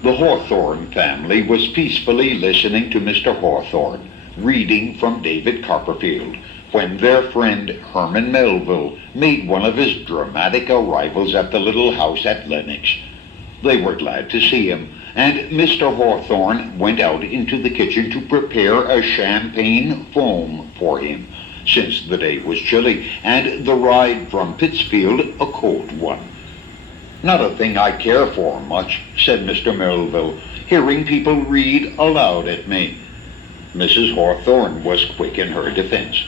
The Hawthorne family was peacefully listening to Mr. Hawthorne reading from David Copperfield when their friend Herman Melville made one of his dramatic arrivals at the little house at Lenox. They were glad to see him, and Mr. Hawthorne went out into the kitchen to prepare a champagne foam for him, since the day was chilly and the ride from Pittsfield a cold one. "Not a thing I care for much," said Mr. Melville, "hearing people read aloud at me." Mrs. Hawthorne was quick in her defense.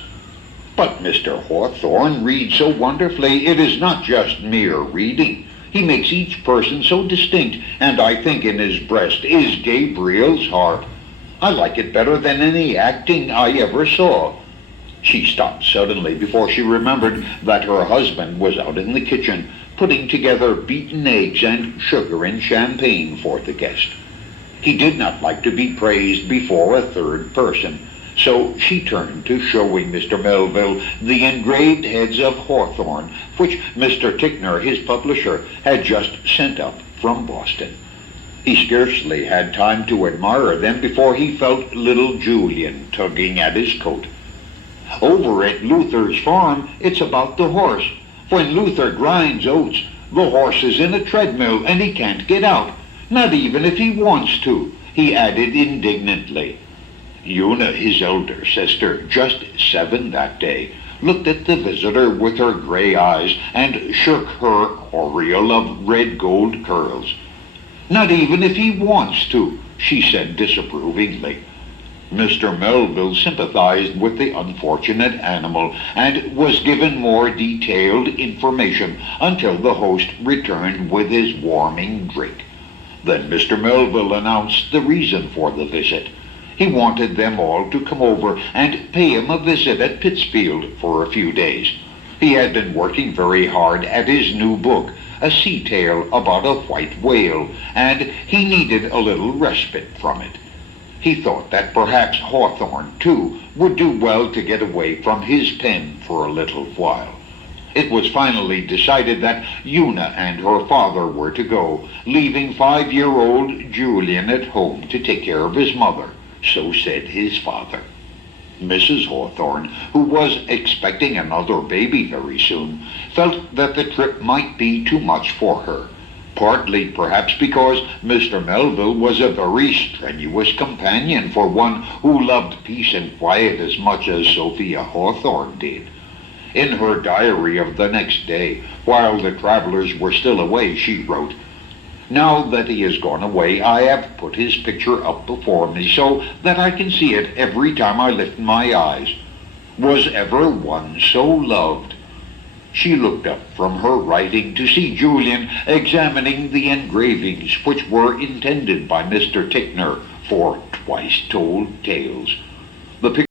"But Mr. Hawthorne reads so wonderfully, it is not just mere reading. He makes each person so distinct, and I think in his breast is Gabriel's heart. I like it better than any acting I ever saw." She stopped suddenly before she remembered that her husband was out in the kitchen, putting together beaten eggs and sugar and champagne for the guest. He did not like to be praised before a third person, so she turned to showing Mr. Melville the engraved heads of Hawthorne, which Mr. Ticknor, his publisher, had just sent up from Boston. He scarcely had time to admire them before he felt little Julian tugging at his coat. "Over at Luther's farm, it's about the horse. When Luther grinds oats, the horse is in a treadmill and he can't get out, not even if he wants to," he added indignantly. Una, his elder sister, just 7 that day, looked at the visitor with her gray eyes and shook her aureole of red gold curls. "Not even if he wants to," she said disapprovingly. Mr. Melville sympathized with the unfortunate animal and was given more detailed information until the host returned with his warming drink. Then Mr. Melville announced the reason for the visit. He wanted them all to come over and pay him a visit at Pittsfield for a few days. He had been working very hard at his new book, a sea tale about a white whale, and he needed a little respite from it. He thought that perhaps Hawthorne, too, would do well to get away from his pen for a little while. It was finally decided that Una and her father were to go, leaving 5-year-old Julian at home to take care of his mother, so said his father. Mrs. Hawthorne, who was expecting another baby very soon, felt that the trip might be too much for her, partly perhaps because Mr. Melville was a very strenuous companion for one who loved peace and quiet as much as Sophia Hawthorne did. In her diary of the next day, while the travelers were still away, she wrote, "Now that he has gone away, I have put his picture up before me so that I can see it every time I lift my eyes. Was ever one so loved?" She looked up from her writing to see Julian examining the engravings which were intended by Mr. Ticknor for Twice Told Tales. The